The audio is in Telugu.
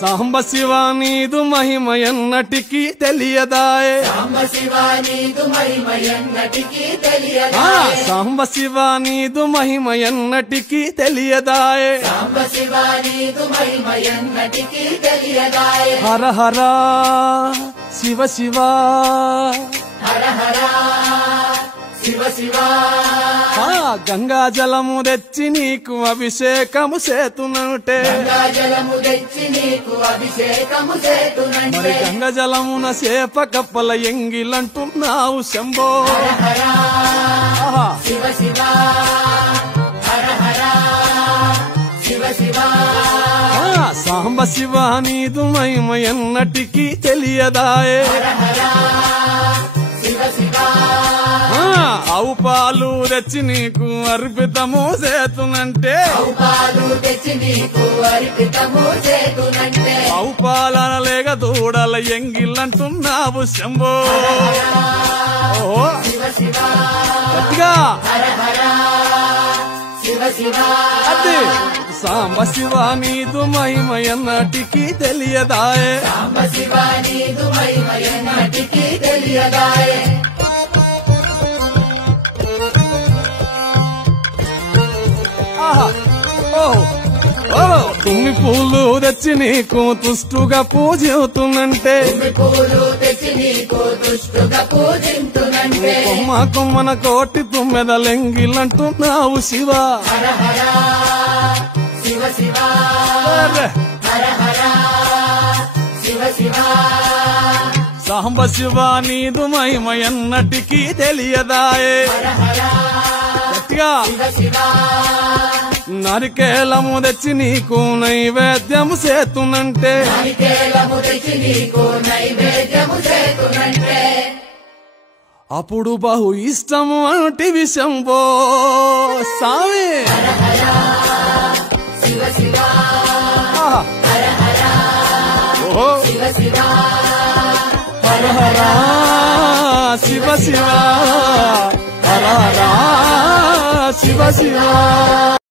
సాంబ శివ నీదు మహిమ ఎన్నటికీ తెలియదాయే సాంబ శివ నీదు మహిమ ఎన్నటికీ తెలియదాయే సాంబ శివ నీదు మహిమ ఎన్నటికీ తెలియదాయే సాంబ శివ నీదు మహిమ ఎన్నటికీ తెలియదాయే హర హర శివ శివ హర హర శివ శివ గంగా జలము తెచ్చి నీకు అభిషేకము చేతునంటే గంగా జలము తెచ్చి నీకు అభిషేకము చేతునంటే మరి గంగ జలమున చేప కప్పల ఎంగిలంటున్నావు శంభో హర శివ శివ హర హర శివ శివ సాంబ శివ నీదు మహిమ ఎన్నటికీ తెలియదాయే హర హర శివ శివ ఆవు పాలు తెచ్చి నీకు అర్పితము చేతునంటే ఆవు పాలు తెచ్చి నీకు అర్పితము చేతునంటే ఆవు పాలన లేక దూడల ఎంగిలంటున్నావు శంభో ఓహో శివ శివ గట్టిగా హర హర శివ శివ అదే సాంబ శివ నీదు మహిమ ఎన్నటికీ తెలియదాయే సాంబ శివ నీదు మహిమ ఎన్నటికీ తెలియదాయే తుమ్మి పూలు తెచ్చి నీకు తుష్టుగా పూజవుతున్నంటే పూలు తెచ్చి నీకు దుష్టుగా పూజింతునంటే కొమ్మ కొమ్మన కోటి తుమ్మెదలెంగిలంటున్నావు శివ హర హర శివ శివ హర హర శివ శివ సాంబ శివ నీదు మహిమ ఎన్నటికీ తెలియదాయే హర హర గట్టిగా శివ శివ నరికేలము తెచ్చి నీకు నైవేద్యము చేతునంటే నారికేలము తెచ్చి నీకు నైవేద్యము చేతునంటే అప్పుడు బహు ఇష్టము అంటివి శంభో సామి హర హర శివ శివ హర హర ఓహో శివ శివ హర హర శివ శివ హర హర శివ శివ